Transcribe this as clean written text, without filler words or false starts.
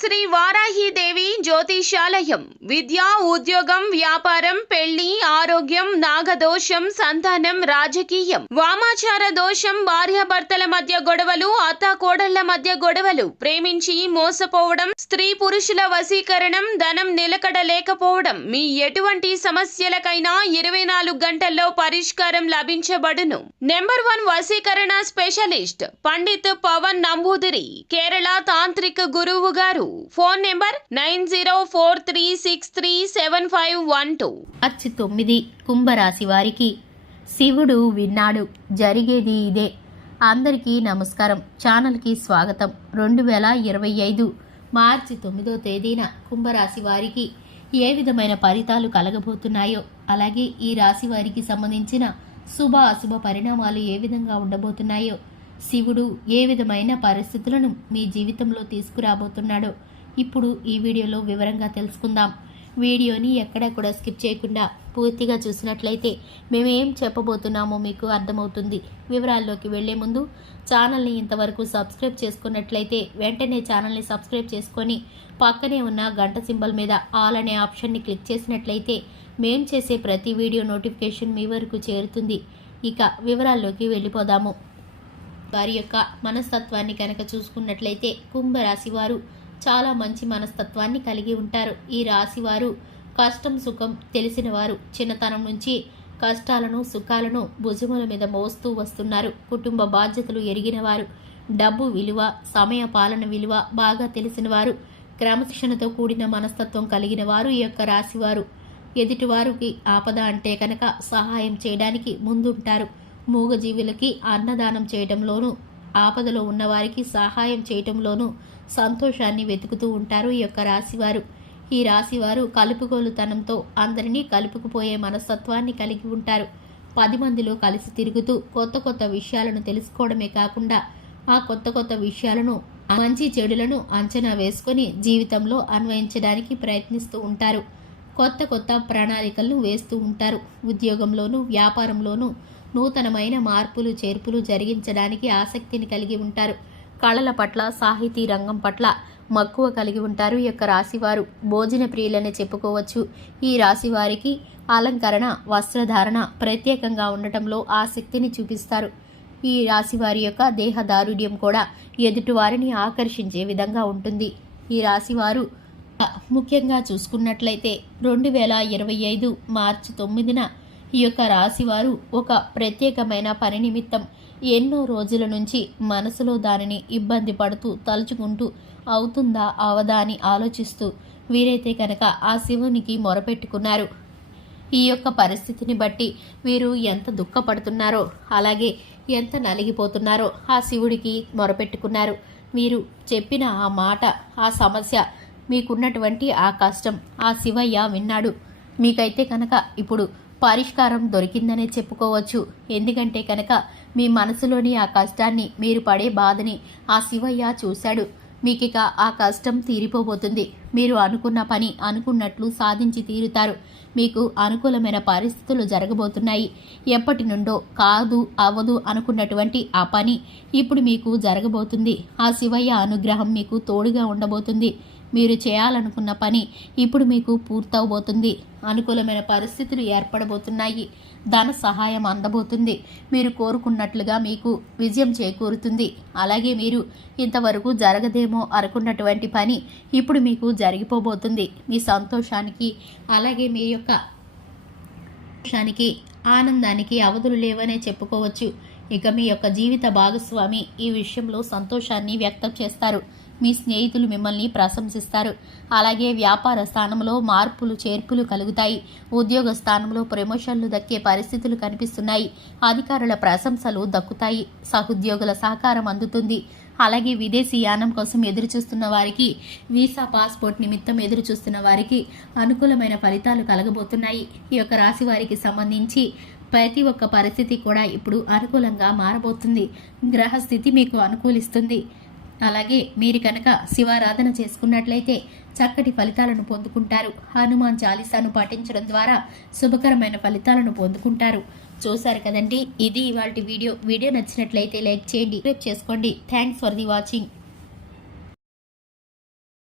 శ్రీ వారాహిదేవి జ్యోతిషాలయం విద్య, ఉద్యోగం, వ్యాపారం, పెళ్లి, ఆరోగ్యం, నాగదోషం, సంతానం, రాజకీయం, వామాచార దోషం, భార్యాభర్తల మధ్య గొడవలు, అత్తాకోడళ్ల మధ్య గొడవలు, ప్రేమించి మోసపోవడం, స్త్రీ పురుషుల వశీకరణం, ధనం నిలకడ లేకపోవడం, మీ ఎటువంటి సమస్యలకైనా 24 గంటల్లో పరిష్కారం లభించబడును. నెంబర్ 1 వశీకరణ స్పెషలిస్ట్ పండిత్ పవన్ నంబూదిరి, కేరళ తాంత్రిక గురువు గారు. Phone number 9043637512. మార్చి 9 కుంభరాశి వారికి శివుడు విన్నాడు. జరిగేది ఇదే. అందరికీ నమస్కారం. ఛానల్కి స్వాగతం. 2025 మార్చి 9వ తేదీన కుంభరాశి వారికి ఏ విధమైన ఫలితాలు కలగబోతున్నాయో, అలాగే ఈ రాశి వారికి సంబంధించిన శుభ అశుభ పరిణామాలు ఏ విధంగా ఉండబోతున్నాయో, శివుడు ఏ విధమైన పరిస్థితులను మీ జీవితంలో తీసుకురాబోతున్నాడో ఇప్పుడు ఈ వీడియోలో వివరంగా తెలుసుకుందాం. వీడియోని ఎక్కడా కూడా స్కిప్ చేయకుండా పూర్తిగా చూసినట్లయితే మేమేం చెప్పబోతున్నామో మీకు అర్థమవుతుంది. వివరాల్లోకి వెళ్లే ముందు ఛానల్ని ఇంతవరకు సబ్స్క్రైబ్ చేసుకున్నట్లయితే వెంటనే ఛానల్ని సబ్స్క్రైబ్ చేసుకొని పక్కనే ఉన్న గంట సింబల్ మీద ఆల్ అనే ఆప్షన్ని క్లిక్ చేసినట్లయితే మేం చేసే ప్రతి వీడియో నోటిఫికేషన్ మీ వరకు చేరుతుంది. ఇక వివరాల్లోకి వెళ్ళిపోదాము. వారి యొక్క మనస్తత్వాన్ని కనుక చూసుకున్నట్లయితే కుంభరాశి వారు చాలా మంచి మనస్తత్వాన్ని కలిగి ఉంటారు. ఈ రాశి వారు కష్టం సుఖం తెలిసిన వారు. చిన్నతనం నుంచి కష్టాలను సుఖాలను భుజముల మీద మోస్తూ వస్తున్నారు. కుటుంబ బాధ్యతలు ఎరిగిన వారు, డబ్బు విలువ, సమయ పాలన విలువ బాగా తెలిసిన వారు, క్రమశిక్షణతో కూడిన మనస్తత్వం కలిగిన వారు ఈ యొక్క రాశివారు. ఎదుటివారికి ఆపద అంటే కనుక సహాయం చేయడానికి ముందుంటారు. మూగజీవులకి అన్నదానం చేయటంలోనూ, ఆపదలో ఉన్నవారికి సహాయం చేయటంలోనూ సంతోషాన్ని వెతుకుతూ ఉంటారు ఈ యొక్క రాశివారు. ఈ రాశివారు కలుపుగోలుతనంతో అందరినీ కలుపుకుపోయే మనస్తత్వాన్ని కలిగి ఉంటారు. 10 మందిలో కలిసి తిరుగుతూ కొత్త కొత్త విషయాలను తెలుసుకోవడమే కాకుండా ఆ కొత్త కొత్త విషయాలను, మంచి చెడులను అంచనా వేసుకొని జీవితంలో అన్వయించడానికి ప్రయత్నిస్తూ ఉంటారు. కొత్త కొత్త ప్రణాళికలను వేస్తూ ఉంటారు. ఉద్యోగంలోనూ వ్యాపారంలోనూ నూతనమైన మార్పులు చేర్పులు జరిగించడానికి ఆసక్తిని కలిగి ఉంటారు. కళల పట్ల, సాహితీ రంగం పట్ల మక్కువ కలిగి ఉంటారు ఈ యొక్క రాశివారు. భోజన ప్రియులనే చెప్పుకోవచ్చు. ఈ రాశి వారికి అలంకరణ, వస్త్రధారణ ప్రత్యేకంగా ఉండటంలో ఆసక్తిని చూపిస్తారు. ఈ రాశి వారి యొక్క దేహదారుఢ్యం కూడా ఎదుటివారిని ఆకర్షించే విధంగా ఉంటుంది. ఈ రాశివారు ముఖ్యంగా చూసుకున్నట్లయితే 2025 మార్చి 9న ఈ యొక్క రాశివారు ఒక ప్రత్యేకమైన పని నిమిత్తం ఎన్నో రోజుల నుంచి మనసులో దానిని ఇబ్బంది పడుతూ తలుచుకుంటూ అవుతుందా అవదా అని ఆలోచిస్తూ వీరైతే కనుక ఆ శివునికి మొరపెట్టుకున్నారు. ఈ యొక్క పరిస్థితిని బట్టి వీరు ఎంత దుఃఖపడుతున్నారో, అలాగే ఎంత నలిగిపోతున్నారో ఆ శివుడికి మొరపెట్టుకున్నారు. వీరు చెప్పిన ఆ మాట, ఆ సమస్య, మీకున్నటువంటి ఆ కష్టం ఆ శివయ్య విన్నాడు. మీకైతే కనుక ఇప్పుడు పరిష్కారం దొరికిందనే చెప్పుకోవచ్చు. ఎందుకంటే కనుక మీ మనసులోని ఆ కష్టాన్ని, మీరు పడే బాధని ఆ శివయ్య చూశాడు. మీకిక ఆ కష్టం తీరిపోబోతుంది. మీరు అనుకున్న పని అనుకున్నట్లు సాధించి తీరుతారు. మీకు అనుకూలమైన పరిస్థితులు జరగబోతున్నాయి. ఎప్పటి నుండో కాదు అవ్వదు అనుకున్నటువంటి ఆ పని ఇప్పుడు మీకు జరగబోతుంది. ఆ శివయ్య అనుగ్రహం మీకు తోడుగా ఉండబోతుంది. మీరు చేయాలనుకున్న పని ఇప్పుడు మీకు పూర్తవబోతుంది. అనుకూలమైన పరిస్థితులు ఏర్పడబోతున్నాయి. ధన సహాయం అందబోతుంది. మీరు కోరుకున్నట్లుగా మీకు విజయం చేకూరుతుంది. అలాగే మీరు ఇంతవరకు జరగదేమో అనుకున్నటువంటి పని ఇప్పుడు మీకు జరిగిపోబోతుంది. మీ సంతోషానికి, అలాగే మీ యొక్క ఆనందానికి అవధులు లేవనే చెప్పుకోవచ్చు. ఇక మీ యొక్క జీవిత భాగస్వామి ఈ విషయంలో సంతోషాన్ని వ్యక్తం చేస్తారు. మీ స్నేహితులు మిమ్మల్ని ప్రశంసిస్తారు. అలాగే వ్యాపార స్థానంలో మార్పులు చేర్పులు కలుగుతాయి. ఉద్యోగ స్థానంలో ప్రమోషన్లు దక్కే పరిస్థితులు కనిపిస్తున్నాయి. అధికారుల ప్రశంసలు దక్కుతాయి. సహోద్యోగుల సహకారం అందుతుంది. అలాగే విదేశీ యానం కోసం ఎదురుచూస్తున్న వారికి, వీసా పాస్పోర్ట్ నిమిత్తం ఎదురుచూస్తున్న వారికి అనుకూలమైన ఫలితాలు కలగబోతున్నాయి. ఈ యొక్క రాశి వారికి సంబంధించి ప్రతి ఒక్క పరిస్థితి కూడా ఇప్పుడు అనుకూలంగా మారబోతుంది. గ్రహస్థితి మీకు అనుకూలిస్తుంది. అలాగే మీరు కనుక శివారాధన చేసుకున్నట్లయితే చక్కటి ఫలితాలను పొందుకుంటారు. హనుమాన్ చాలీసాను పాటించడం ద్వారా శుభకరమైన ఫలితాలను పొందుకుంటారు. చూసారు కదండి, ఇది ఇవాల్టి వీడియో. వీడియో నచ్చినట్లయితే లైక్ చేయండి, సబ్స్క్రైబ్ చేసుకోండి. Thanks for the watching.